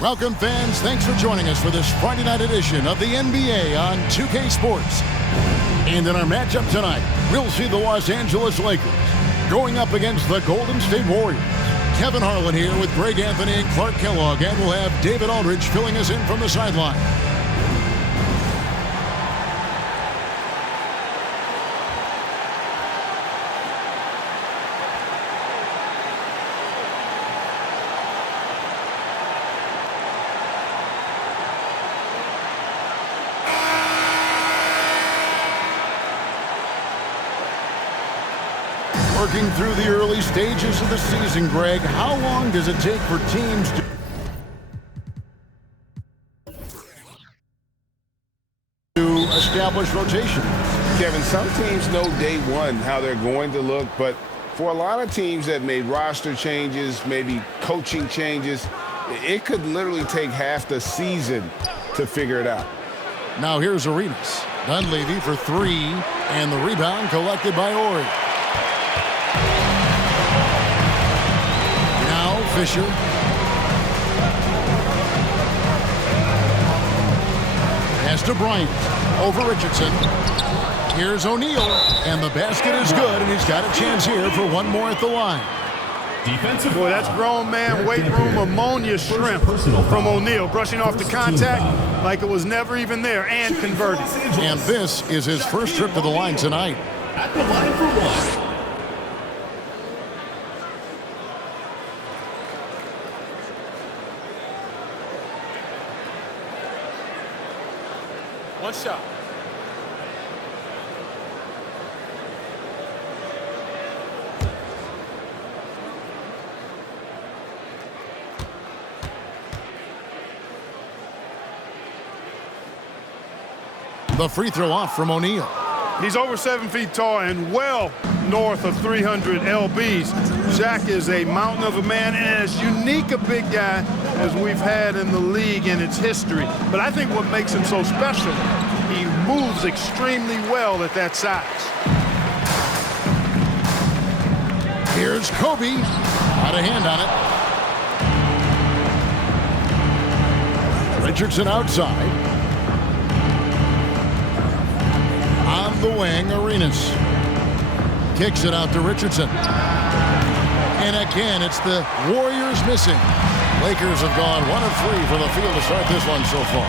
Welcome, fans. Thanks for joining us for this Friday night edition of the NBA on 2K Sports. And in our matchup tonight, we'll see the Los Angeles Lakers going up against the Golden State Warriors. Kevin Harlan here with Greg Anthony and Clark Kellogg, and we'll have David Aldridge filling us in from the sideline. Working through the early stages of the season, Greg, how long does it take for teams to establish rotation? Kevin, some teams know day one how they're going to look, but for a lot of teams that made roster changes, maybe coaching changes, it could literally take half the season to figure it out. Now here's Arenas. Dunleavy for three, and the rebound collected by Ori. Fisher. Pass to Bryant. Over Richardson. Here's O'Neal. And the basket is good, and he's got a chance here for one more at the line. Defensive. Boy, that's grown man weight room ammonia shrimp from O'Neal. Brushing off the contact like it was never even there and converting. And this is his first trip to the line tonight. At the line for one. One shot. The free throw off from O'Neal. He's over 7 feet tall and well north of 300 lbs. Shaq is a mountain of a man and as unique a big guy as we've had in the league in its history. But I think what makes him so special, he moves extremely well at that size. Here's Kobe. Got a hand on it. Richardson outside. On the wing, Arenas. Kicks it out to Richardson. And again, it's the Warriors missing. Lakers have gone 1 of 3 from the field to start this one so far.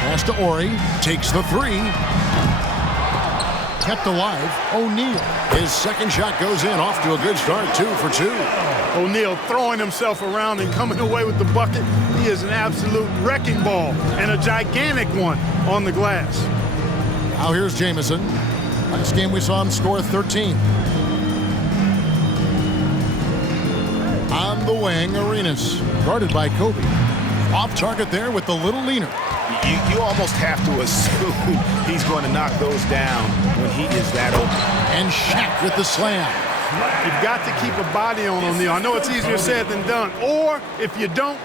Pass to Ori. Takes the three. Kept alive. O'Neal. His second shot goes in. Off to a good start. 2 for 2. O'Neal throwing himself around and coming away with the bucket. He is an absolute wrecking ball and a gigantic one on the glass. Now here's Jamison. Last game we saw him score 13. On the wing, Arenas. Guarded by Kobe. Off target there with the little leaner. You almost have to assume he's going to knock those down when he is that open. And Shaq with the slam. You've got to keep a body on O'Neal. I know it's easier said than done. Or, if you don't,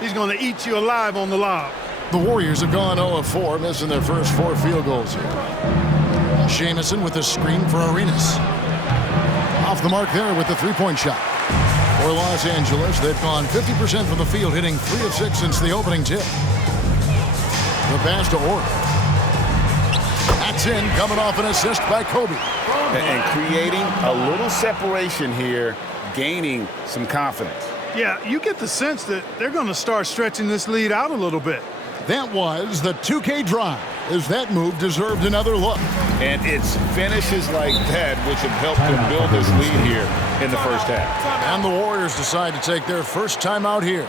he's going to eat you alive on the lob. The Warriors have gone 0 of 4, missing their first 4 field goals here. Jamison with a screen for Arenas. Off the mark there with the three-point shot. For Los Angeles, they've gone 50% from the field, hitting 3 of 6 since the opening tip. The pass to Ori. That's in, coming off an assist by Kobe. And creating a little separation here, gaining some confidence. Yeah, you get the sense that they're going to start stretching this lead out a little bit. That was the 2K drive, as that move deserved another look. And it's finishes like that which have helped them build this lead here in the first half. And the Warriors decide to take their first time out here.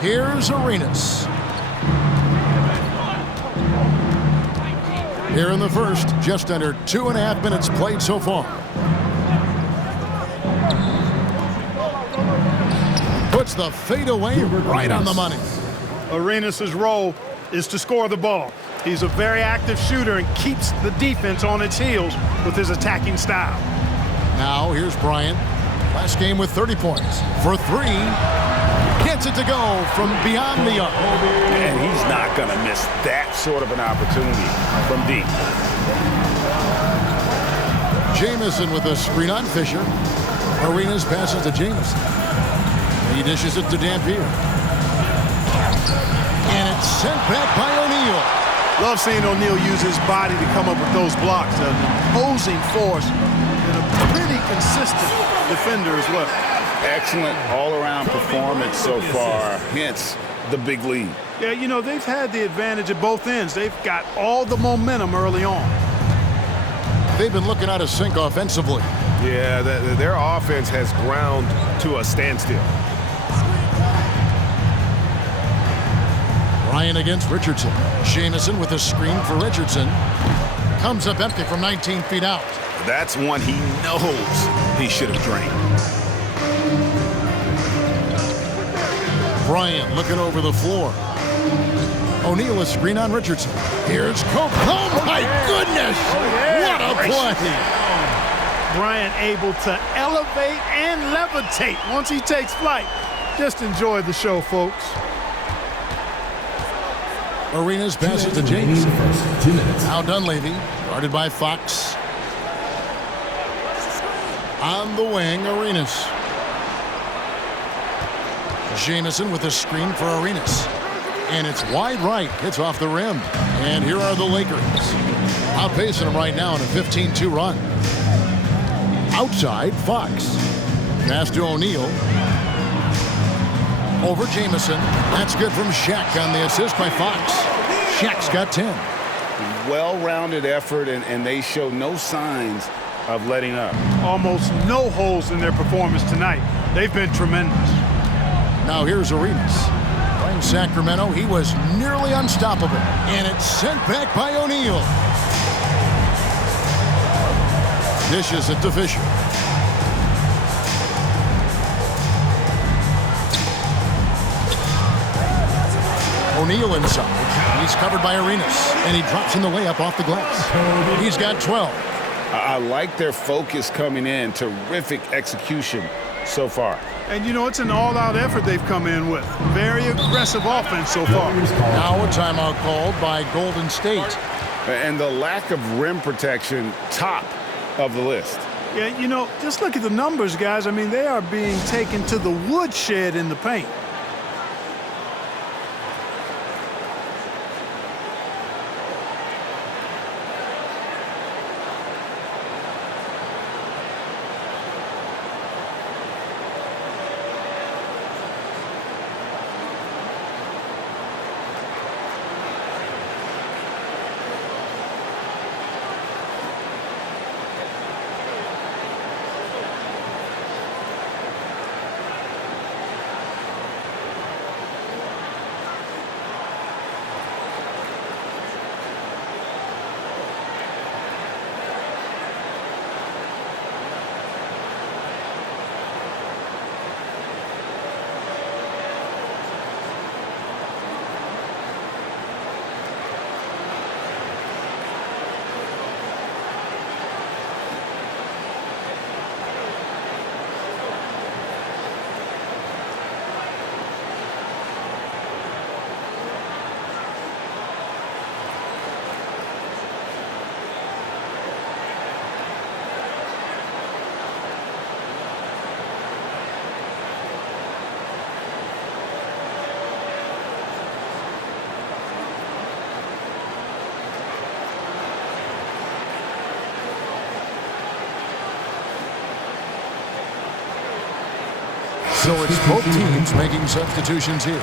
Here's Arenas. Here in the first, just under 2.5 minutes played so far. Puts the fadeaway right on the money. Arenas' role is to score the ball. He's a very active shooter and keeps the defense on its heels with his attacking style. Now here's Bryant. Last game with 30 points. For three. Gets it to go from beyond the arc. And he's not going to miss that sort of an opportunity from deep. Jamison with a screen on Fisher. Arenas passes to Jamison. He dishes it to Dampier. And it's sent back by O'Neal. Love seeing O'Neal use his body to come up with those blocks. An imposing force and a pretty consistent defender as well. Excellent all-around performance so far, hence the big lead. Yeah, you know, they've had the advantage at both ends. They've got all the momentum early on. They've been looking out of sync offensively. Yeah, their offense has ground to a standstill. Bryant against Richardson. Jamison with a screen for Richardson. Comes up empty from 19 feet out. That's one he knows he should have drained. Bryant looking over the floor. O'Neal a screen on Richardson. Here's Cope. Oh my goodness! What a play! Bryant able to elevate and levitate once he takes flight. Just enjoy the show, folks. Arenas passes to Jamison. Now Dunleavy, guarded by Fox. On the wing, Arenas. Jamison with a screen for Arenas. And it's wide right. Hits off the rim. And here are the Lakers. Outpacing them right now in a 15-2 run. Outside, Fox. Pass to O'Neal. Over Jamison. That's good from Shaq on the assist by Fox. Shaq's got 10. Well-rounded effort, and they show no signs of letting up. Almost no holes in their performance tonight. They've been tremendous. Now here's Arenas. Playing Sacramento, he was nearly unstoppable. And it's sent back by O'Neal. Dishes it to Fisher. O'Neal inside. He's covered by Arenas. And he drops in the layup off the glass. He's got 12. I like their focus coming in. Terrific execution so far. And, you know, it's an all-out effort they've come in with. Very aggressive offense so far. Now a timeout called by Golden State. And the lack of rim protection, top of the list. Yeah, you know, just look at the numbers, guys. I mean, they are being taken to the woodshed in the paint. So it's both teams making substitutions here.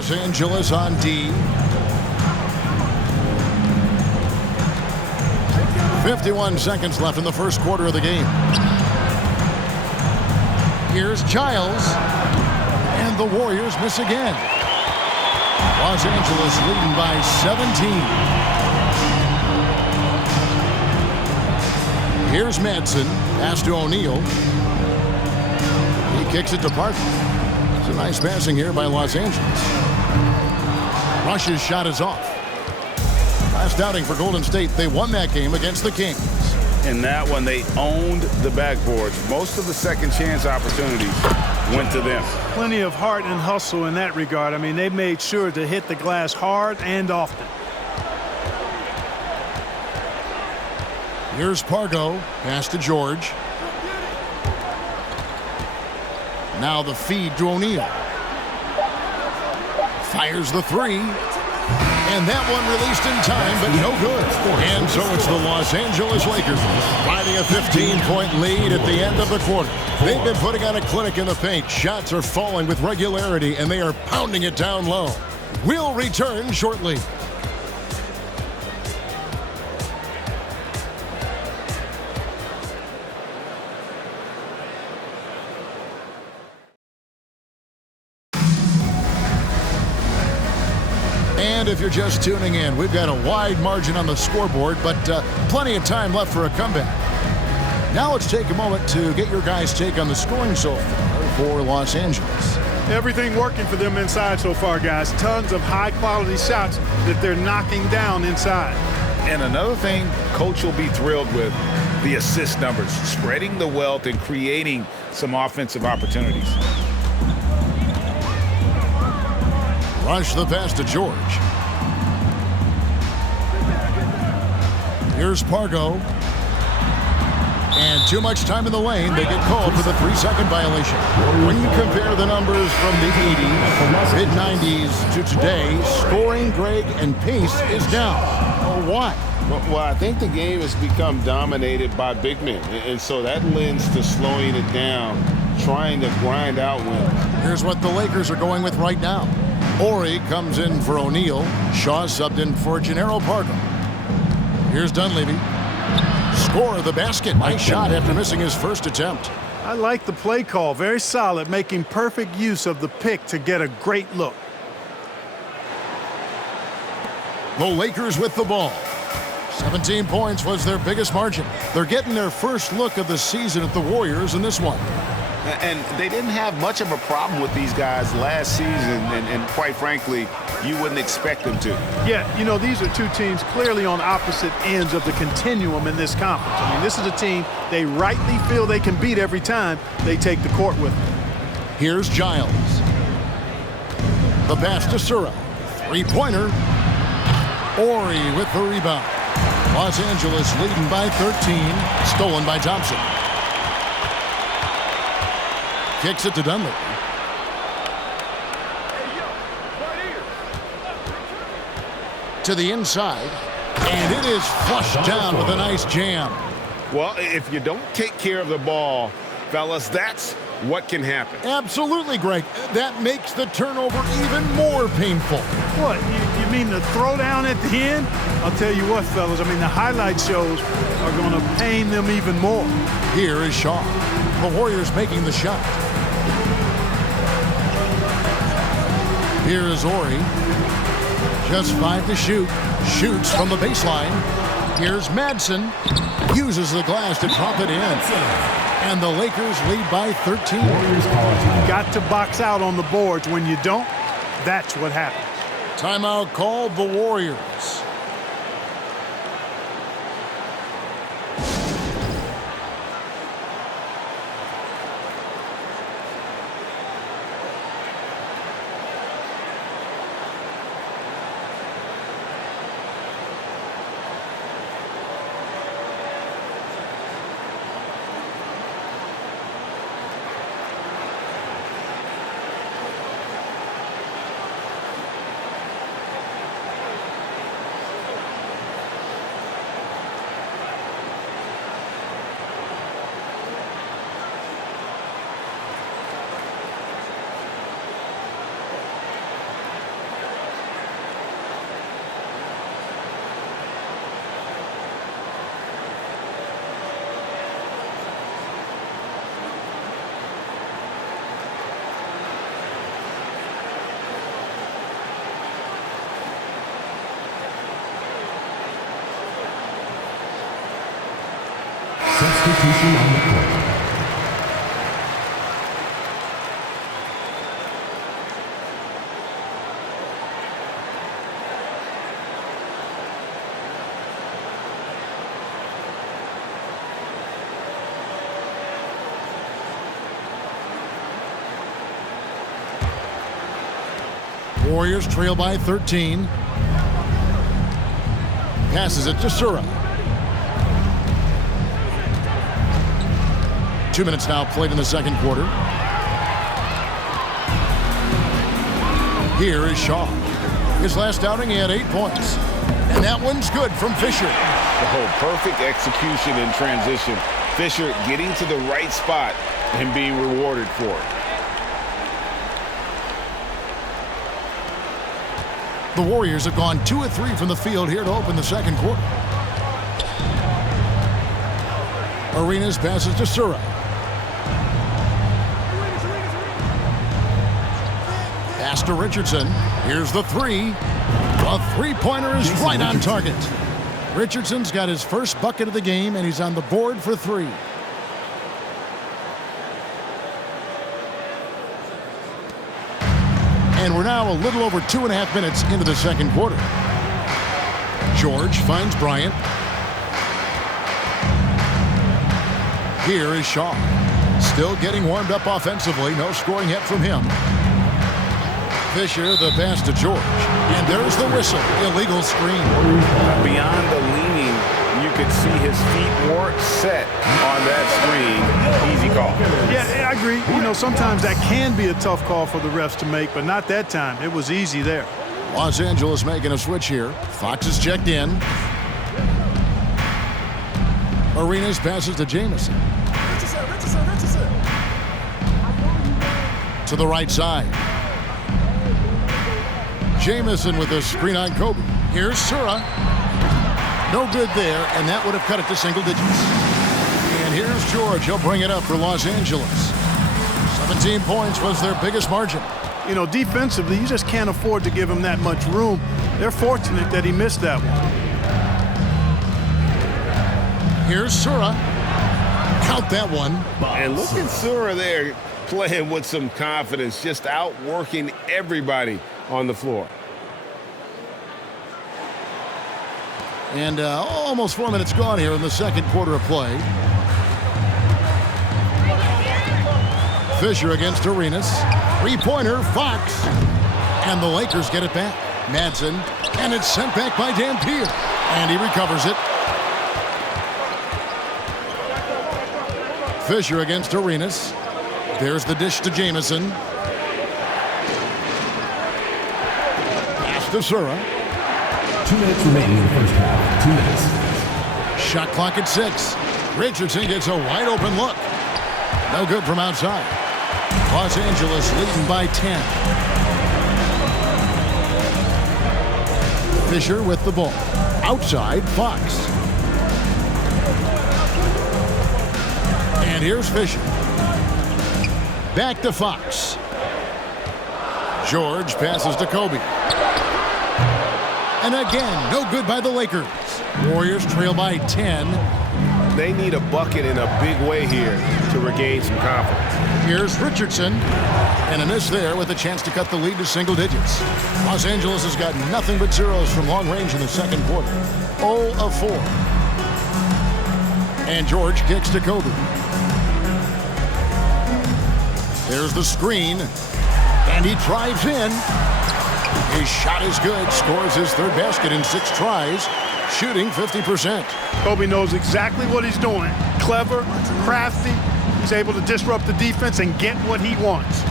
Los Angeles on D. 51 seconds left in the first quarter of the game. Here's Giles. And the Warriors miss again. Los Angeles leading by 17. Here's Madsen. Pass to O'Neal. He kicks it to Parker. It's a nice passing here by Los Angeles. Rush's shot is off. Last outing for Golden State, they won that game against the Kings. In that one, they owned the backboards. Most of the second chance opportunities went to them. Plenty of heart and hustle in that regard. I mean, they made sure to hit the glass hard and often. Here's Pargo. Pass to George. Now the feed to O'Neal. Fires the three. And that one released in time, but no good. And so it's the Los Angeles Lakers finding a 15-point lead at the end of the quarter. They've been putting on a clinic in the paint. Shots are falling with regularity, and they are pounding it down low. We'll return shortly. And if you're just tuning in, we've got a wide margin on the scoreboard, but plenty of time left for a comeback. Now let's take a moment to get your guys' take on the scoring so far for Los Angeles. Everything working for them inside so far, guys. Tons of high-quality shots that they're knocking down inside. And another thing Coach will be thrilled with, the assist numbers, spreading the wealth and creating some offensive opportunities. Rush the pass to George. Here's Pargo. And too much time in the lane. They get called for the 3-second violation. When you compare the numbers from the 80s, mid-90s to today, scoring, Greg, and pace is down. Why? Well, I think the game has become dominated by big men. And so that lends to slowing it down, trying to grind out wins. Here's what the Lakers are going with right now. Ori comes in for O'Neal. Shaw subbed in for Gennaro Pargo. Here's Dunleavy. Score of the basket. Nice shot after missing his first attempt. I like the play call. Very solid, making perfect use of the pick to get a great look. The Lakers with the ball. 17 points was their biggest margin. They're getting their first look of the season at the Warriors in this one. And they didn't have much of a problem with these guys last season, and quite frankly, you wouldn't expect them to. Yeah, you know, these are two teams clearly on opposite ends of the continuum in this conference. I mean, this is a team they rightly feel they can beat every time they take the court with them. Here's Giles. The pass to Sura. Three-pointer. Ori with the rebound. Los Angeles leading by 13. Stolen by Thompson. Kicks it to Dunleavy. To the inside. And it is flushed down with a nice jam. Well, if you don't take care of the ball, fellas, that's what can happen. Absolutely, Greg. That makes the turnover even more painful. What, you mean the throwdown at the end? I'll tell you what, fellas, I mean, the highlight shows are going to pain them even more. Here is Shaw. The Warriors making the shot. Here is Ori. Just 5 to shoot. Shoots from the baseline. Here's Madsen. Uses the glass to drop it in. And the Lakers lead by 13. Got to box out on the boards. When you don't, that's what happens. Timeout called the Warriors. Substitution on the court. Warriors trail by 13. Passes it to Sura. 2 minutes now played in the second quarter. Here is Shaw. His last outing, he had 8 points. And that one's good from Fisher. Oh, perfect execution in transition. Fisher getting to the right spot and being rewarded for it. The Warriors have gone 2 of 3 from the field here to open the second quarter. Arenas passes to Sura. Pass to Richardson. Here's the three. A three-pointer is right on target. Richardson's got his first bucket of the game, and he's on the board for 3. And we're now a little over 2.5 minutes into the second quarter. George finds Bryant. Here is Shaw. Still getting warmed up offensively. No scoring yet from him. Fisher, the pass to George. And there's the whistle. Illegal screen. Beyond the leaning, you could see his feet weren't set on that screen. Easy call. Yeah, I agree. You know, sometimes that can be a tough call for the refs to make, but not that time. It was easy there. Los Angeles making a switch here. Fox is checked in. Arenas passes to Jamison. To the right side. Jamison with a screen on Kobe. Here's Sura. No good there, and that would have cut it to single digits. And here's George. He'll bring it up for Los Angeles. 17 points was their biggest margin. You know, defensively, you just can't afford to give him that much room. They're fortunate that he missed that one. Here's Sura. Count that one. And look at Sura there playing with some confidence, just outworking everybody on the floor. And almost 4 minutes gone here in the second quarter of play. Fisher against Arenas. Three-pointer, Fox. And the Lakers get it back. Madsen. And it's sent back by Dampier. And he recovers it. Fisher against Arenas. There's the dish to Jamison. Pass to Sura. 2 minutes remaining in the first half. 2 minutes. Shot clock at 6. Richardson gets a wide open look. No good from outside. Los Angeles leading by 10. Fisher with the ball. Outside, Fox. And here's Fisher. Back to Fox. George passes to Kobe. And again, no good by the Lakers. Warriors trail by 10. They need a bucket in a big way here to regain some confidence. Here's Richardson. And a miss there with a chance to cut the lead to single digits. Los Angeles has got nothing but zeros from long range in the second quarter. 0 of 4. And George kicks to Kobe. There's the screen. And he drives in. His shot is good. Scores his third basket in 6 tries. Shooting 50%. Kobe knows exactly what he's doing. Clever, crafty. He's able to disrupt the defense and get what he wants.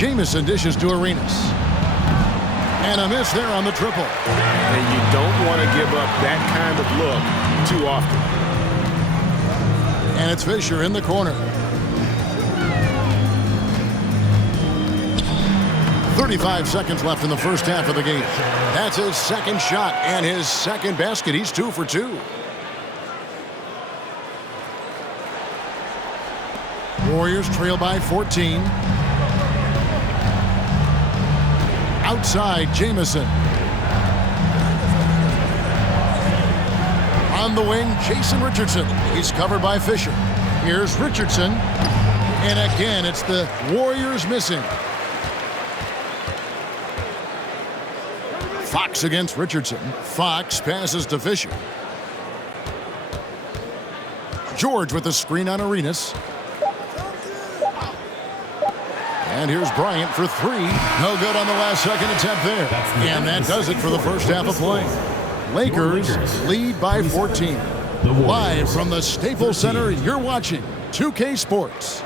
Jamison dishes to Arenas. And a miss there on the triple. And you don't want to give up that kind of look too often. And it's Fisher in the corner. 35 seconds left in the first half of the game. That's his second shot and his second basket. He's 2 for 2. Warriors trail by 14. Outside, Jamison. On the wing, Jason Richardson. He's covered by Fisher. Here's Richardson. And again, it's the Warriors missing. Fox against Richardson. Fox passes to Fisher. George with the screen on Arenas. And here's Bryant for three. No good on the last second attempt there. And that does it for the first half of play. Lakers lead by 14. Live from the Staples Center, you're watching 2K Sports.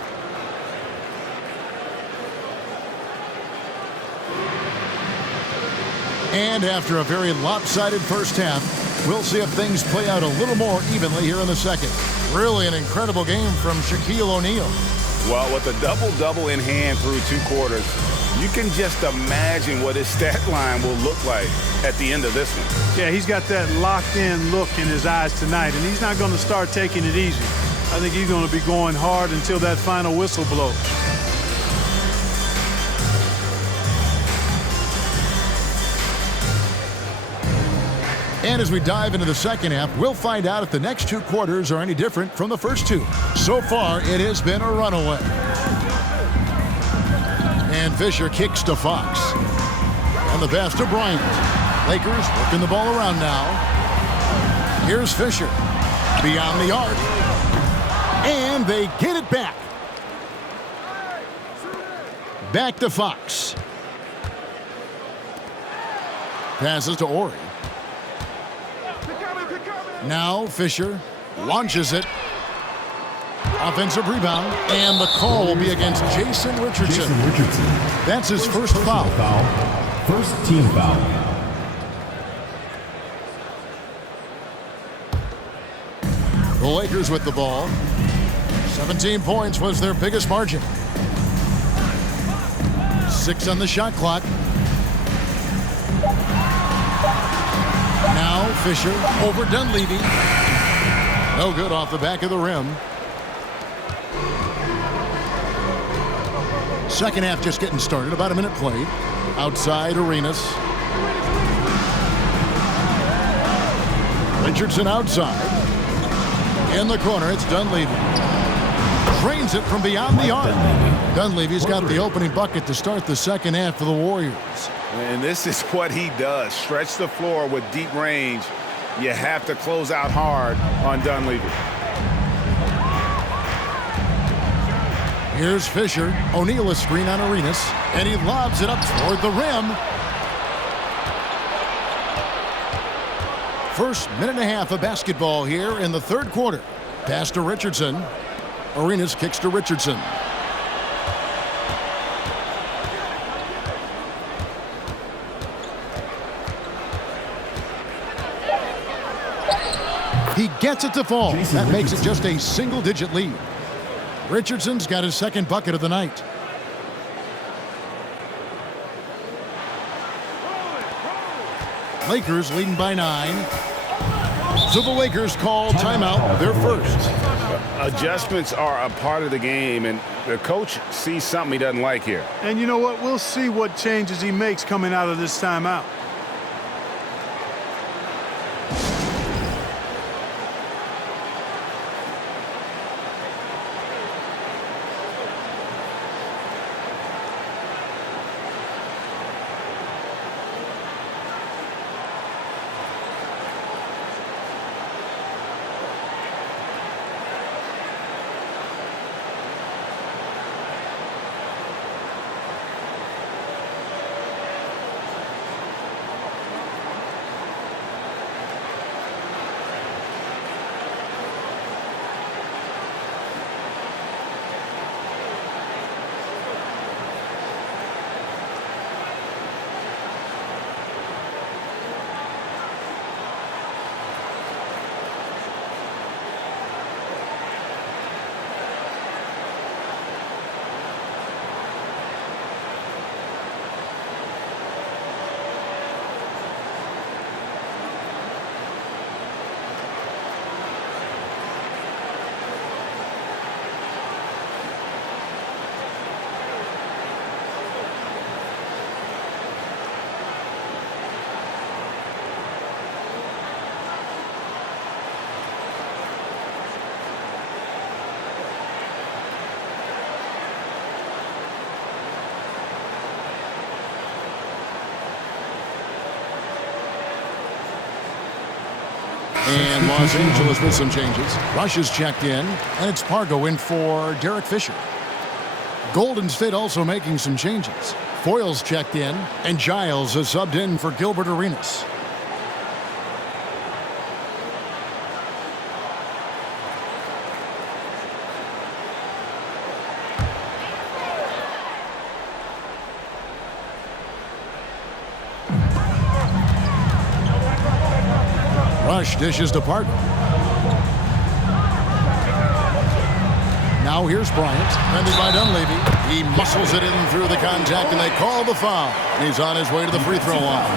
And after a very lopsided first half, we'll see if things play out a little more evenly here in the second. Really an incredible game from Shaquille O'Neal. Well, with a double-double in hand through 2 quarters, you can just imagine what his stat line will look like at the end of this one. Yeah, he's got that locked-in look in his eyes tonight, and he's not going to start taking it easy. I think he's going to be going hard until that final whistle blows. And as we dive into the second half, we'll find out if the next 2 quarters are any different from the first 2. So far, it has been a runaway. And Fisher kicks to Fox. And the pass to Bryant. Lakers working the ball around now. Here's Fisher. Beyond the arc. And they get it back. Back to Fox. Passes to Ori. Now Fisher launches it. Offensive rebound. And the call will be against Jason Richardson. That's his first foul. First team foul. The Lakers with the ball. 17 points was their biggest margin. 6 on the shot clock. Now Fisher over Dunleavy. No good off the back of the rim. Second half just getting started. About a minute played. Outside Arenas. Richardson outside. In the corner, it's Dunleavy. Drains it from beyond the arc. Dunleavy's got the opening bucket to start the second half for the Warriors. And this is what he does. Stretch the floor with deep range. You have to close out hard on Dunleavy. Here's Fisher. O'Neal a screen on Arenas. And he lobs it up toward the rim. First minute and a half of basketball here in the third quarter. Pass to Richardson. Arenas kicks to Richardson. He gets it to fall. That makes it just a single-digit lead. Richardson's got his second bucket of the night. Lakers leading by 9. So the Lakers call timeout, their first. Adjustments are a part of the game, and the coach sees something he doesn't like here. And you know what? We'll see what changes he makes coming out of this timeout. And Los Angeles with some changes. Rush is checked in, and it's Pargo in for Derek Fisher. Golden State also making some changes. Foyle's checked in, and Giles is subbed in for Gilbert Arenas. Rush dishes to Pargo. Now here's Bryant, defended by Dunleavy. He muscles it in through the contact, and they call the foul. He's on his way to the free throw line.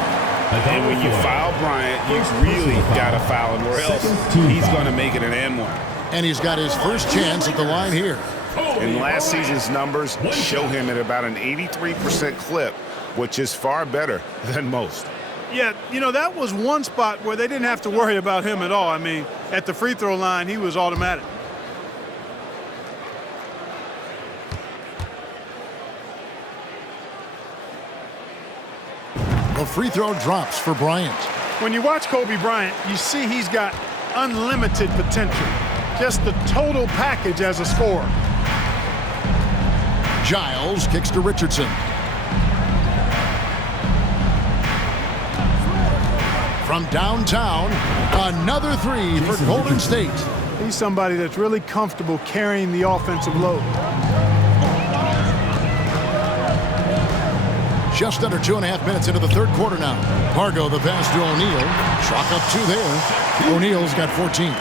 And when you foul Bryant, you really got to foul him, or else he's going to make it an and one. And he's got his first chance at the line here. And last season's numbers show him at about an 83% clip, which is far better than most. Yeah, you know, that was one spot where they didn't have to worry about him at all. I mean, at the free throw line, he was automatic. The free throw drops for Bryant. When you watch Kobe Bryant, you see he's got unlimited potential. Just the total package as a scorer. Giles kicks to Richardson. From downtown, another three for Golden State. He's somebody that's really comfortable carrying the offensive load. Just under 2.5 minutes into the third quarter now. Pargo the pass to O'Neal. Chalk up two there. O'Neal's got 14.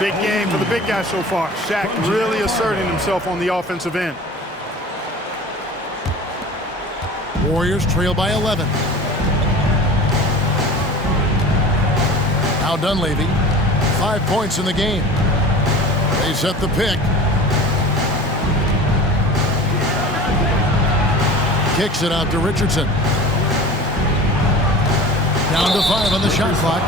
Big game for the big guy so far. Shaq really asserting himself on the offensive end. Warriors trail by 11. Now Dunleavy, 5 points in the game. They set the pick. Kicks it out to Richardson. Down to 5 on the shot clock.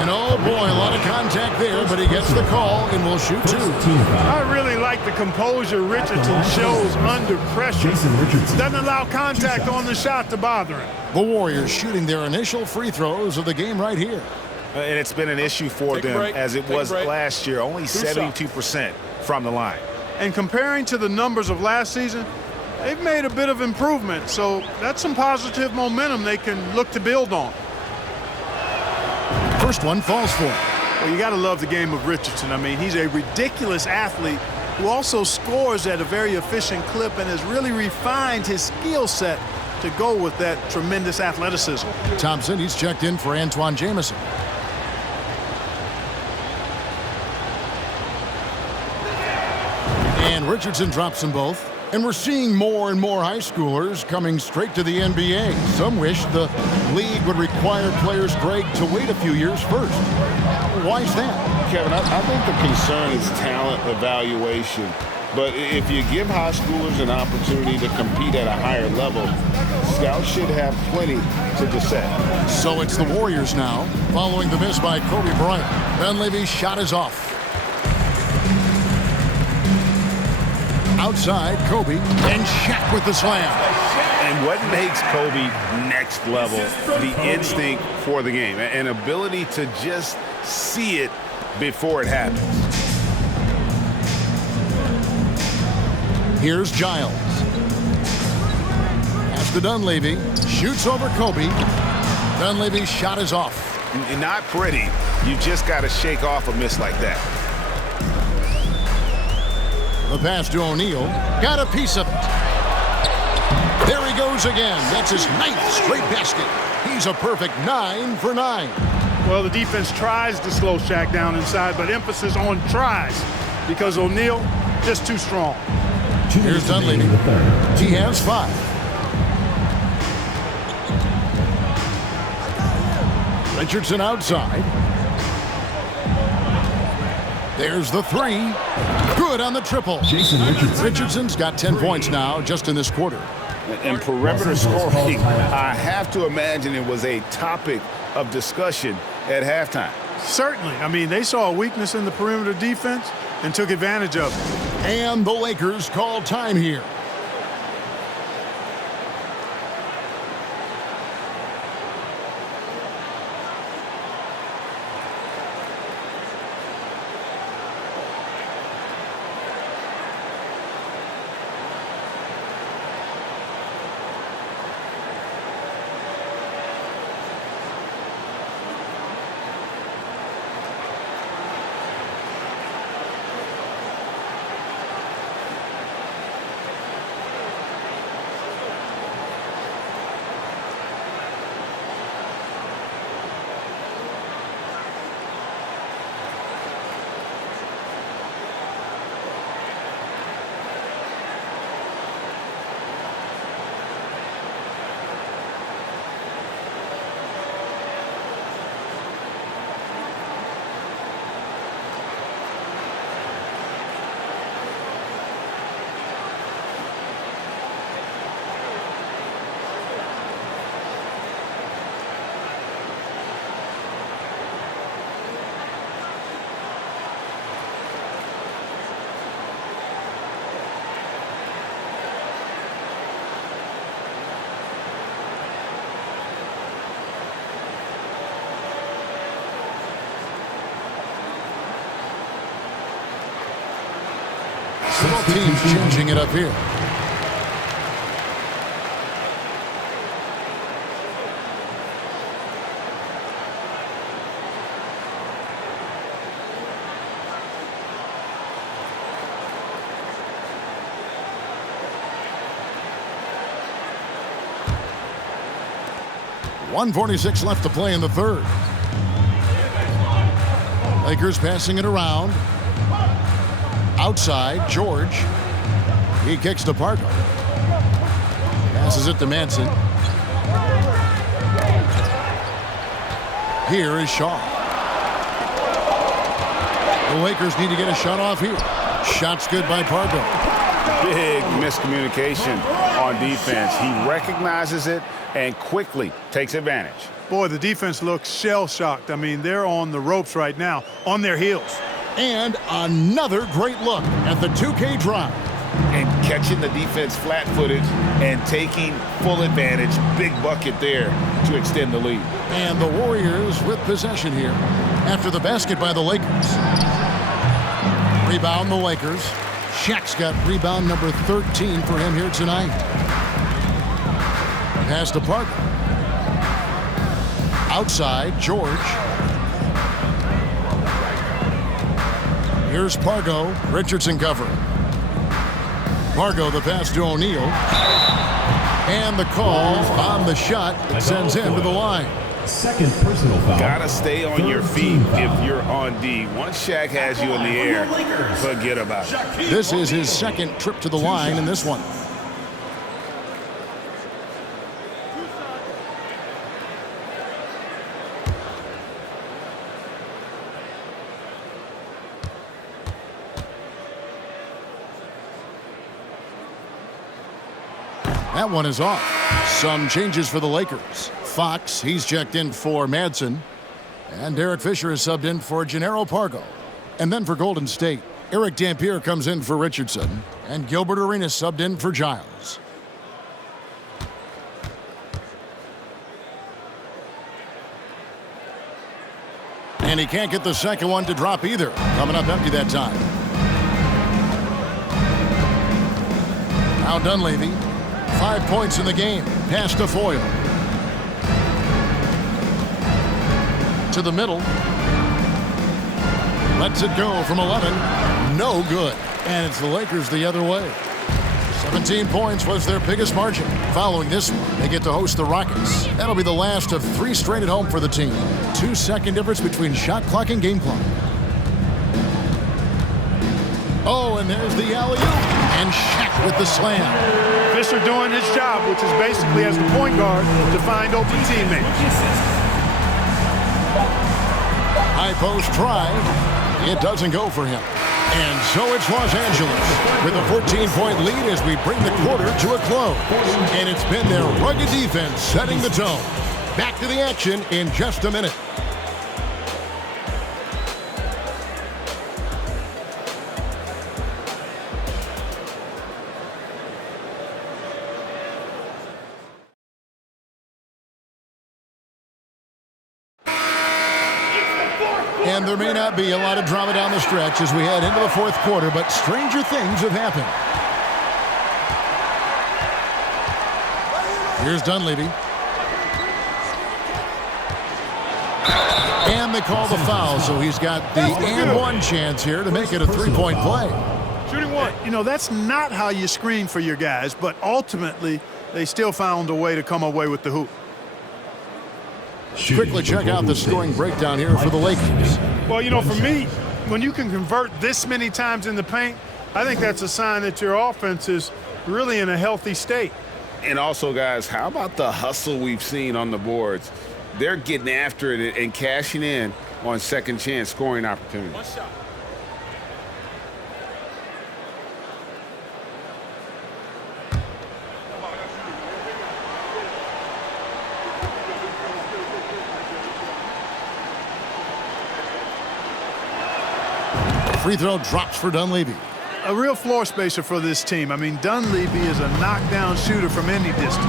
And oh boy, a lot of contact there, but he gets the call and will shoot 2. I really like the composure Richardson shows under pressure. Doesn't allow contact on the shot to bother him. The Warriors shooting their initial free throws of the game right here. And it's been an issue for them as it was last year, only 72% from the line. And comparing to the numbers of last season, they've made a bit of improvement. So that's some positive momentum they can look to build on. First one falls for him. Well, you got to love the game of Richardson. I mean, he's a ridiculous athlete who also scores at a very efficient clip and has really refined his skill set to go with that tremendous athleticism. Thompson, he's checked in for Antoine Jamison. And Richardson drops them both. And we're seeing more and more high schoolers coming straight to the NBA. Some wish the league would require players, Greg, to wait a few years first. Why is that? Kevin, I think the concern is talent evaluation. But if you give high schoolers an opportunity to compete at a higher level, scouts should have plenty to decide. So it's the Warriors now, following the miss by Kobe Bryant. Dunleavy's shot is off. Outside, Kobe, and Shaq with the slam. And what makes Kobe next level, the instinct for the game, an ability to just see it before it happens. Here's Giles. Pass to Dunleavy. Shoots over Kobe. Dunleavy's shot is off. Not pretty. You just got to shake off a miss like that. The pass to O'Neal. Got a piece of it. There he goes again. That's his 9th straight basket. He's a perfect 9 for 9. Well, the defense tries to slow Shaq down inside, but emphasis on tries because O'Neal just too strong. Here's Dunleavy. He has 5. Richardson outside. There's the 3. Good on the triple. Richardson's got 10 points now just in this quarter. And perimeter scoring, I have to imagine it was a topic of discussion at halftime. Certainly. I mean, they saw a weakness in the perimeter defense and took advantage of it. And the Lakers call time here. Both teams changing it up here. .146 left to play in the third. Lakers passing it around. Outside, George. He kicks to Parker. Passes it to Manson. Here is Shaw. The Lakers need to get a shot off here. Shot's good by Parker. Big miscommunication on defense. He recognizes it and quickly takes advantage. Boy, the defense looks shell-shocked. I mean, they're on the ropes right now, on their heels. And another great look at the 2K drive. And catching the defense flat-footed and taking full advantage. Big bucket there to extend the lead. And the Warriors with possession here after the basket by the Lakers. Rebound the Lakers. Shaq's got rebound number 13 for him here tonight. Pass to Parker. Outside, George. Here's Pargo. Richardson covering. Pargo the pass to O'Neal. And the call on the shot that sends him to the line. Second personal foul. Gotta stay on your feet if you're on D. Once Shaq has you in the air, forget about it. This is his second trip to the line in this one. That one is off. Some changes for the Lakers. Fox, he's checked in for Madsen. And Derek Fisher is subbed in for Gennaro Pargo. And then for Golden State, Eric Dampier comes in for Richardson. And Gilbert Arenas subbed in for Giles. And he can't get the second one to drop either. Coming up empty that time. Now Dunleavy. 5 points in the game. Pass to Foyle. To the middle. Lets it go from 11. No good. And it's the Lakers the other way. 17 points was their biggest margin. Following this one, they get to host the Rockets. That'll be the last of 3 straight at home for the team. 2-second difference between shot clock and game clock. Oh, and there's the alley-oop. And Shaq with the slam. Fisher doing his job, which is basically as the point guard to find open teammates. High post try. It doesn't go for him. And so it's Los Angeles with a 14-point lead as we bring the quarter to a close. And it's been their rugged defense setting the tone. Back to the action in just a minute. And there may not be a lot of drama down the stretch as we head into the fourth quarter, but stranger things have happened. Here's Dunleavy. And they call the foul, so he's got the and one chance here to make it a 3-point play. Shooting one. You know, that's not how you screen for your guys, but ultimately they still found a way to come away with the hoop. Quickly check out the scoring breakdown here for the Lakers. Well, you know, for me, when you can convert this many times in the paint, I think that's a sign that your offense is really in a healthy state. And also, guys, how about the hustle we've seen on the boards? They're getting after it and cashing in on second chance scoring opportunities. One shot. Free throw drops for Dunleavy. A real floor spacer for this team. I mean, Dunleavy is a knockdown shooter from any distance.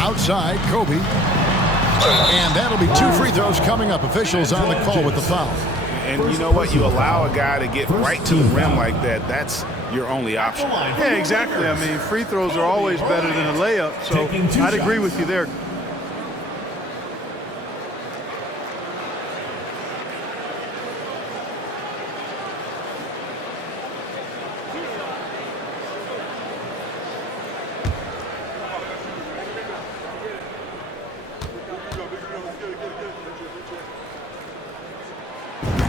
Outside, Kobe. And that'll be 2 free throws coming up. Officials on the call with the foul. And you know what? You allow a guy to get right to the rim like that. That's your only option. Yeah, exactly. I mean, free throws are always better than a layup, so I'd agree with you there.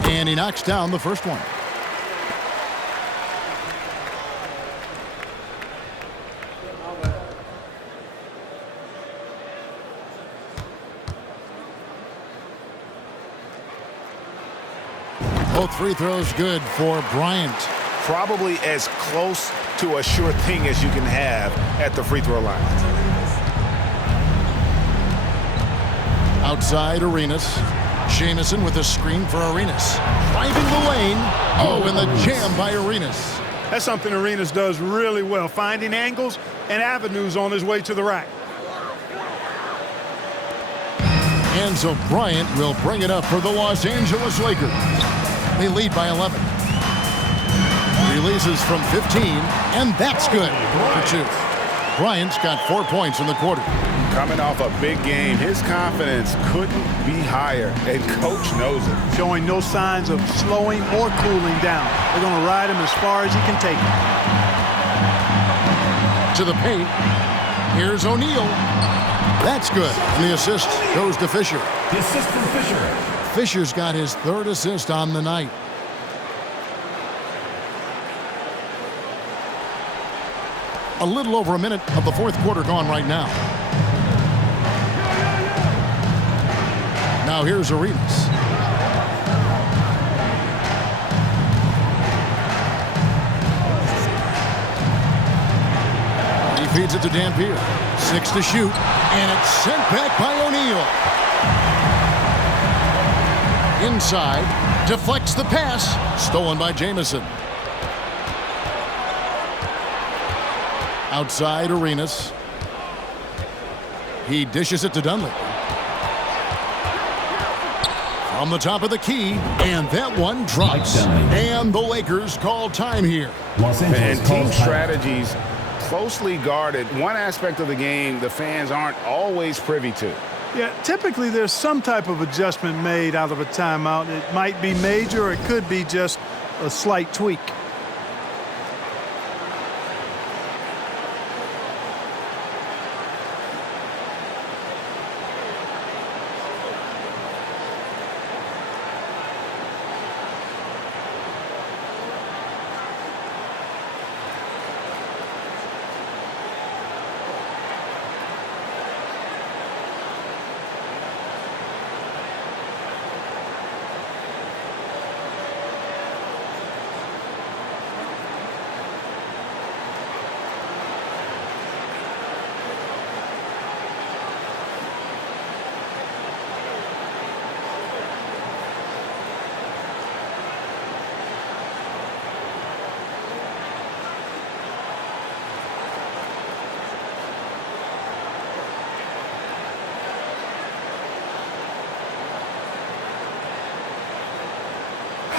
And he knocks down the first one. Both free throws good for Bryant. Probably as close to a sure thing as you can have at the free throw line. Outside Arenas. Jamison with a screen for Arenas. Driving the lane. Oh, and the jam by Arenas. That's something Arenas does really well, finding angles and avenues on his way to the rack. And so Bryant will bring it up for the Los Angeles Lakers. They lead by 11. Releases from 15, and that's good for 2. Bryant's got 4 points in the quarter. Coming off a big game, his confidence couldn't be higher, and coach knows it. Showing no signs of slowing or cooling down. They're going to ride him as far as he can take him. To the paint. Here's O'Neal. That's good. And the assist goes to Fisher. The assist from Fisher. Fisher's got his 3rd assist on the night. A little over a minute of the 4th quarter gone right now. Now here's Arenas. He feeds it to Dampier. 6 to shoot, and it's sent back by O'Neal. Inside, deflects the pass, stolen by Jamison. Outside Arenas. He dishes it to Dunley. From the top of the key, and that one drops. And the Lakers call time here. And team strategies closely guarded. One aspect of the game the fans aren't always privy to. Yeah, typically there's some type of adjustment made out of a timeout. It might be major, or it could be just a slight tweak.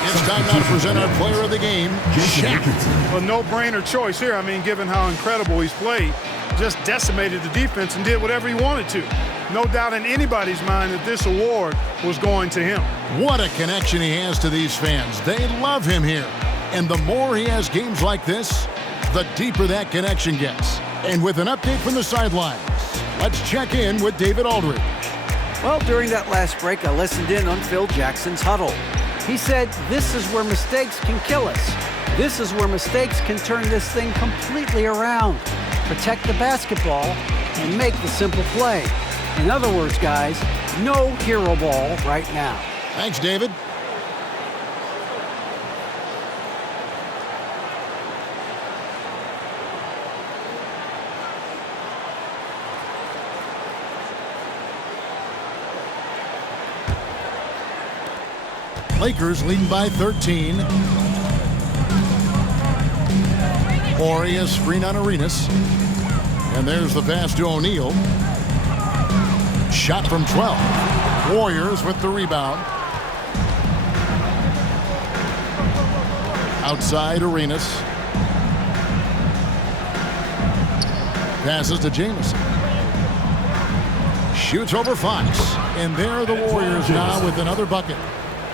It's time now to present our player of the game, Shaq. A no-brainer choice here. I mean, given how incredible he's played, just decimated the defense and did whatever he wanted to. No doubt in anybody's mind that this award was going to him. What a connection he has to these fans. They love him here. And the more he has games like this, the deeper that connection gets. And with an update from the sidelines, let's check in with David Aldridge. Well, during that last break, I listened in on Phil Jackson's huddle. He said, this is where mistakes can kill us. This is where mistakes can turn this thing completely around. Protect the basketball and make the simple play. In other words, guys, no hero ball right now. Thanks, David. Lakers leading by 13. Horry a screen on Arenas. And there's the pass to O'Neal. Shot from 12. Warriors with the rebound. Outside Arenas. Passes to Jamison. Shoots over Fox. And there are the Warriors now with another bucket.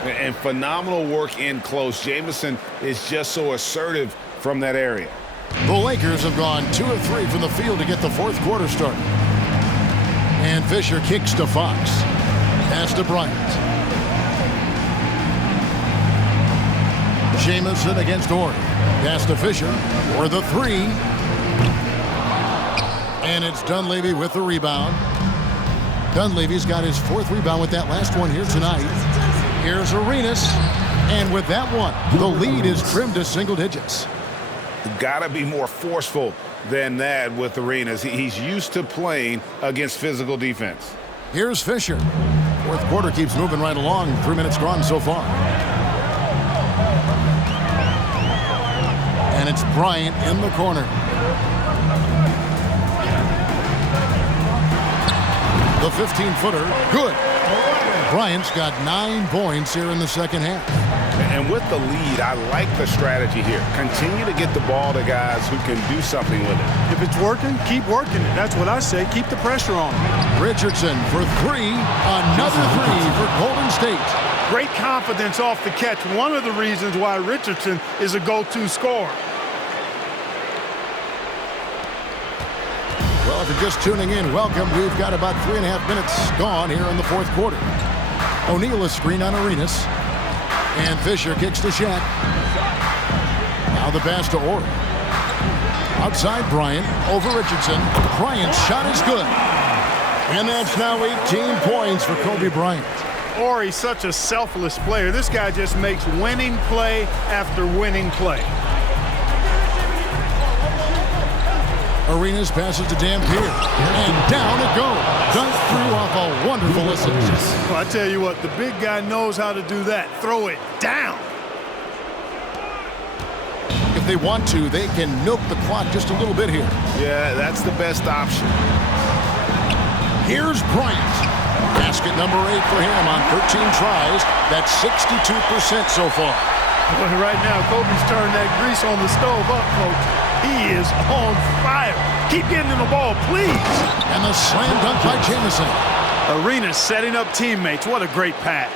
And phenomenal work in close. Jamison is just so assertive from that area. The Lakers have gone 2 of 3 from the field to get the fourth quarter started. And Fisher kicks to Fox. Pass to Bryant. Jamison against Horry. Pass to Fisher for the 3. And it's Dunleavy with the rebound. Dunleavy's got his 4th rebound with that last one here tonight. Here's Arenas. And with that one, the lead is trimmed to single digits. Got to be more forceful than that with Arenas. He's used to playing against physical defense. Here's Fisher. Fourth quarter keeps moving right along. 3 minutes gone so far. And it's Bryant in the corner. The 15-footer, good. Bryant's got 9 points here in the second half. And with the lead, I like the strategy here. Continue to get the ball to guys who can do something with it. If it's working, keep working it. That's what I say. Keep the pressure on. Richardson for 3. Another 3 for Golden State. Great confidence off the catch. One of the reasons why Richardson is a go-to scorer. Well, if you're just tuning in, welcome. We've got about 3.5 minutes gone here in the fourth quarter. O'Neal is screen on Arenas. And Fisher kicks to Shaq. Now the pass to Orr. Outside Bryant, over Richardson. Bryant's shot is good. And that's now 18 points for Kobe Bryant. Or he's such a selfless player. This guy just makes winning play after winning play. Arenas passes to Dampier. And down it goes. Dunk through off a wonderful assist. Well, I tell you what, the big guy knows how to do that. Throw it down. If they want to, they can milk the clock just a little bit here. Yeah, that's the best option. Here's Bryant. Basket number 8 for him on 13 tries. That's 62% so far. Well, right now, Kobe's turned that grease on the stove up, folks. He is on fire. Keep getting him the ball, please. And the slam dunk by Jamison. Arenas setting up teammates. What a great pass.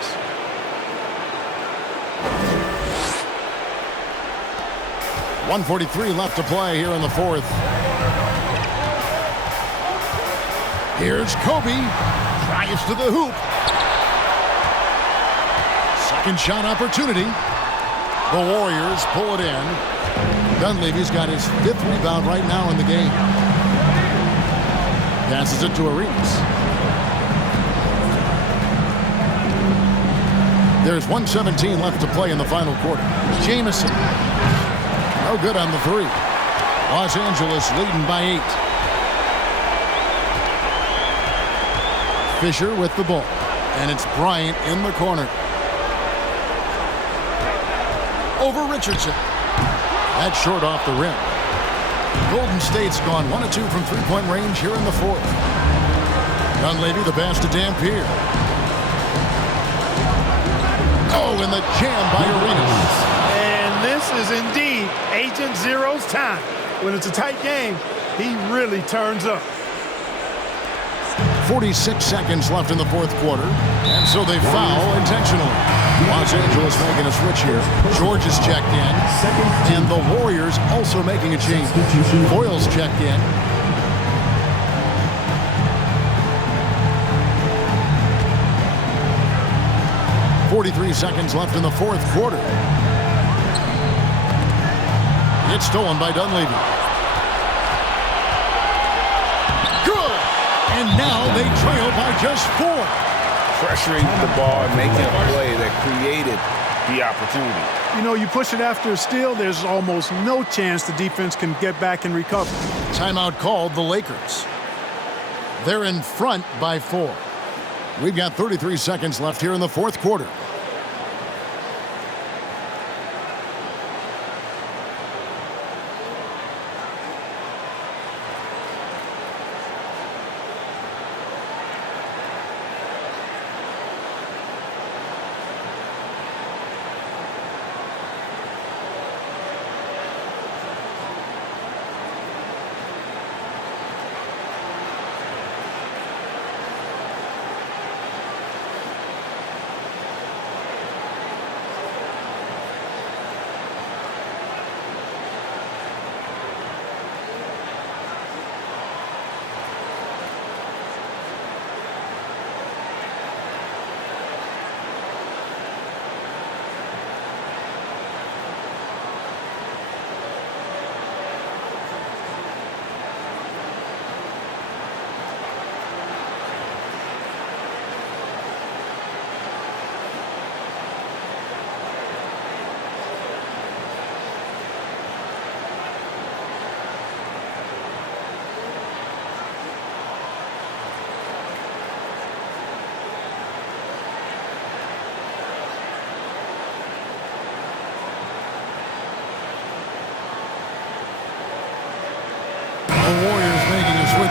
.143 left to play here in the fourth. Here's Kobe. Drives to the hoop. Second shot opportunity. The Warriors pull it in. Dunleavy's got his 5th rebound right now in the game. Passes it to Arenas. There's 1:17 left to play in the final quarter. Jamison. No good on the 3. Los Angeles leading by 8. Fisher with the ball. And it's Bryant in the corner. Over Richardson. That's short off the rim. Golden State's gone 1 of 2 from three-point range here in the fourth. Dunleavy, the pass to Dampier. Oh, and the jam by Arenas. And this is indeed Agent Zero's time. When it's a tight game, he really turns up. 46 seconds left in the fourth quarter, and so they foul intentionally. Los Angeles making a switch here. George is checked in, and the Warriors also making a change. Boyle's checked in. .43 seconds left in the fourth quarter. It's stolen by Dunleavy. Good! And now they trail by just 4. Pressuring the ball and making a play that created the opportunity. You know, you push it after a steal, there's almost no chance the defense can get back and recover. Timeout called the Lakers. They're in front by 4. We've got 33 seconds left here in the fourth quarter.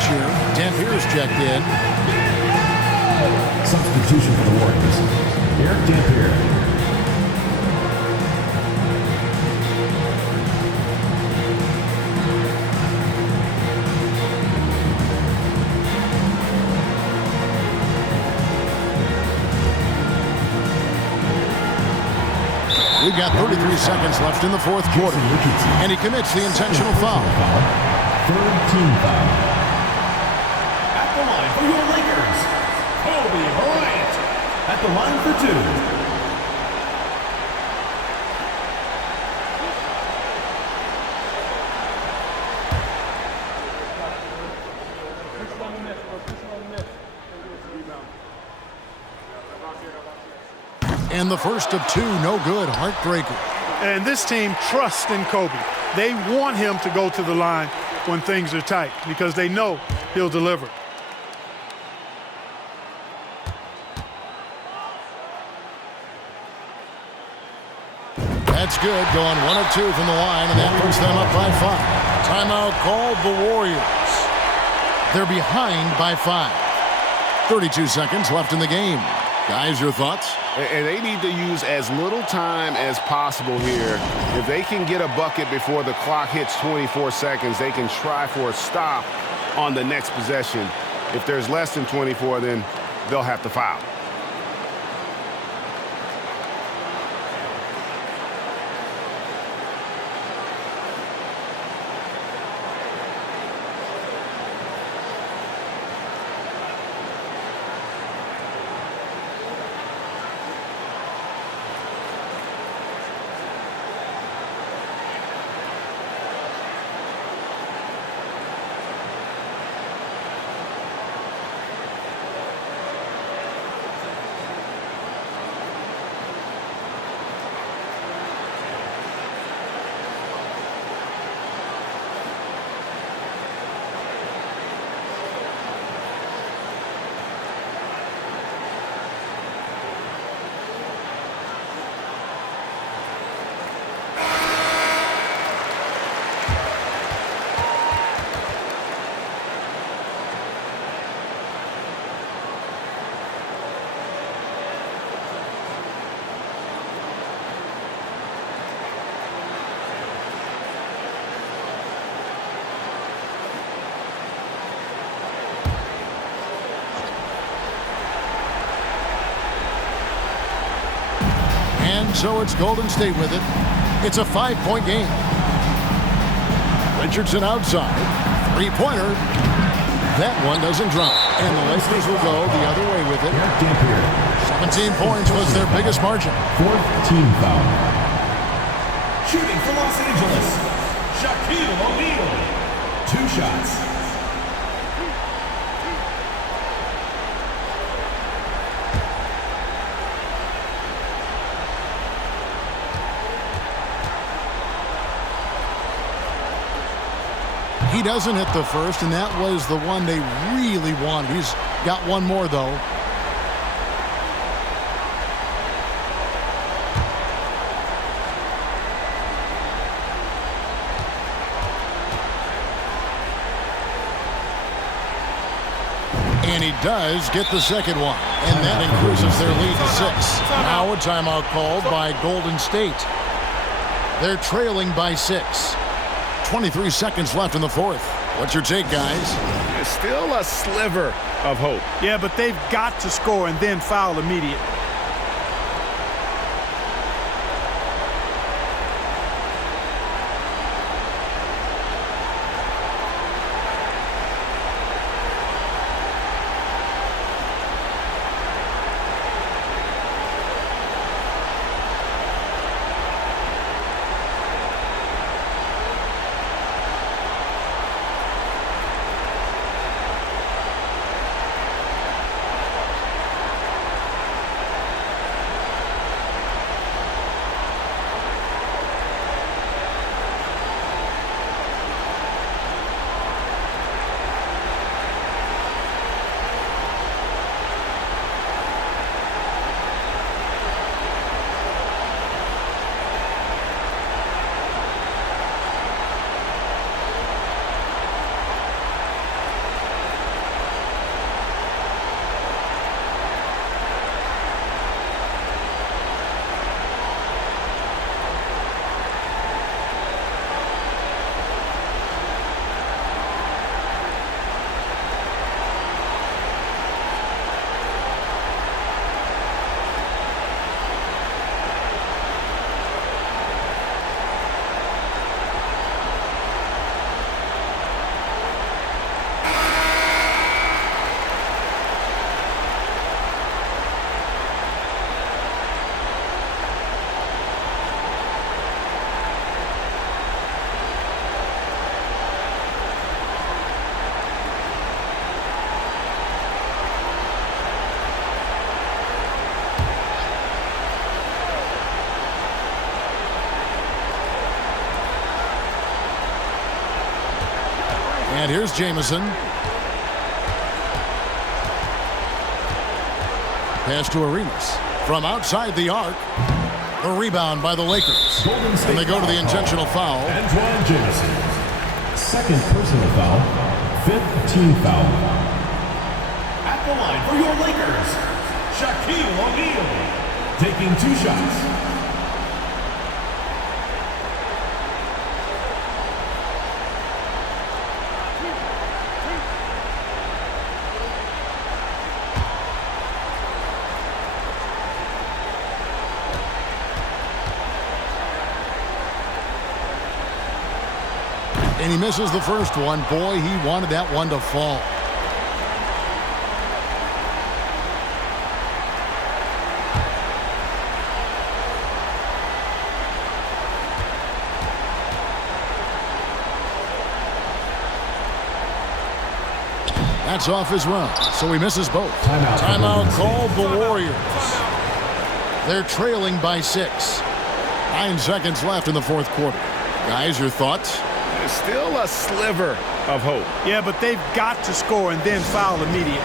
here. Dampier's checked in. Substitution for the Warriors. Eric Dampier. We've got 33 seconds left in the fourth quarter. And he commits the intentional foul. Third team foul. At the line for your Lakers, Kobe Bryant. At the line for two. And the first of two, no good, heartbreaker. And this team trusts in Kobe. They want him to go to the line when things are tight because they know he'll deliver. That's good, going 1 of 2 from the line, and that puts them up by 5. Timeout called the Warriors. They're behind by 5. 32 seconds left in the game. Guys, your thoughts? And they need to use as little time as possible here. If they can get a bucket before the clock hits 24 seconds, they can try for a stop on the next possession. If there's less than 24, then they'll have to foul. So it's Golden State with it. It's a 5-point game. Richardson outside. Three-pointer. That one doesn't drop. And the Lakers will go the other way with it. 17 points was their biggest margin. Fourth team foul. Shooting for Los Angeles, Shaquille O'Neal. 2 shots. He doesn't hit the first, and that was the one they really wanted. He's got one more, though. And he does get the second one, and that increases their lead to 6. Now a timeout called by Golden State. They're trailing by 6. 23 seconds left in the fourth. What's your take, guys? There's still a sliver of hope. Yeah, but they've got to score and then foul immediately. And here's Jamison. Pass to Arenas. From outside the arc. A rebound by the Lakers. And they go to the intentional foul. Antoine Jamison. Second personal foul. Fifth team foul. At the line for your Lakers, Shaquille O'Neal. Taking 2 shots. And he misses the first one. Boy, he wanted that one to fall. That's off his run, so he misses both. Timeout called the Warriors. They're trailing by 6. 9 seconds left in the fourth quarter. Guys, your thoughts? There's still a sliver of hope. Yeah, but they've got to score and then foul immediately.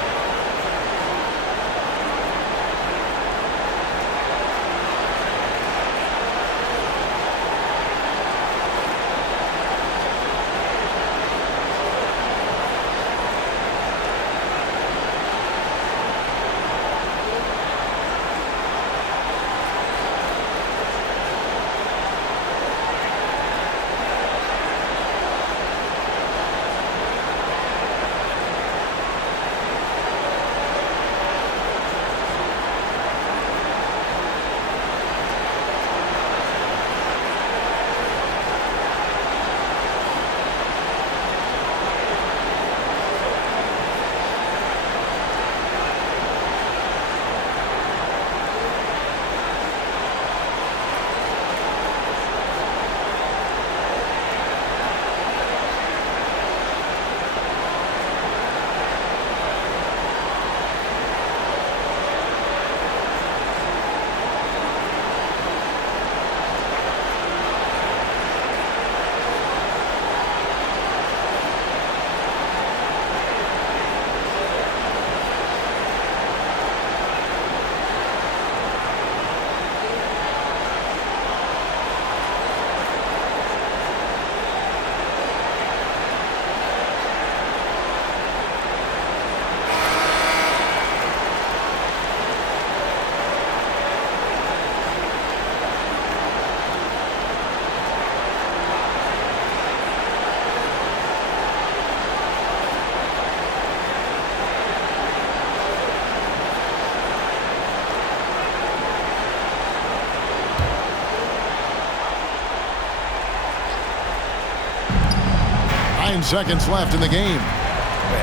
Seconds left in the game.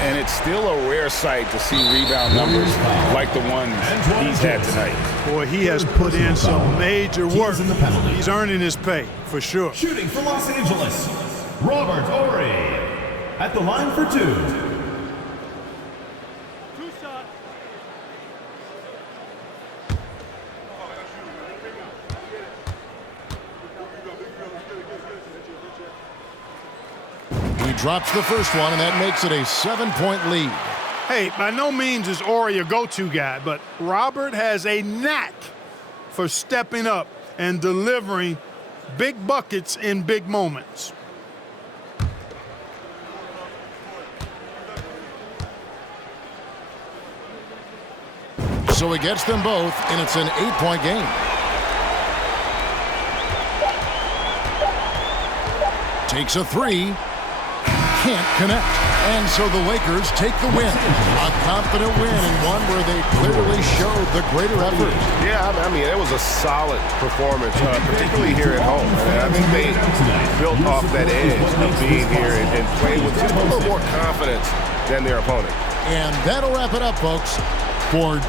And it's still a rare sight to see rebound numbers like the ones he's had tonight. Boy, he has put in some major work. He's earning his pay, for sure. Shooting for Los Angeles, Robert Horry. At the line for 2. Drops the first one, and that makes it a 7-point lead. Hey, by no means is Horry a go-to guy, but Robert has a knack for stepping up and delivering big buckets in big moments. So he gets them both, and it's an 8-point game. Takes a 3. Can't connect. And so the Lakers take the win. A confident win and one where they clearly showed the greater effort. Yeah, I mean, it was a solid performance, particularly here at home. I think they built off that edge of being here and played with just a little more confidence than their opponent. And that'll wrap it up, folks, for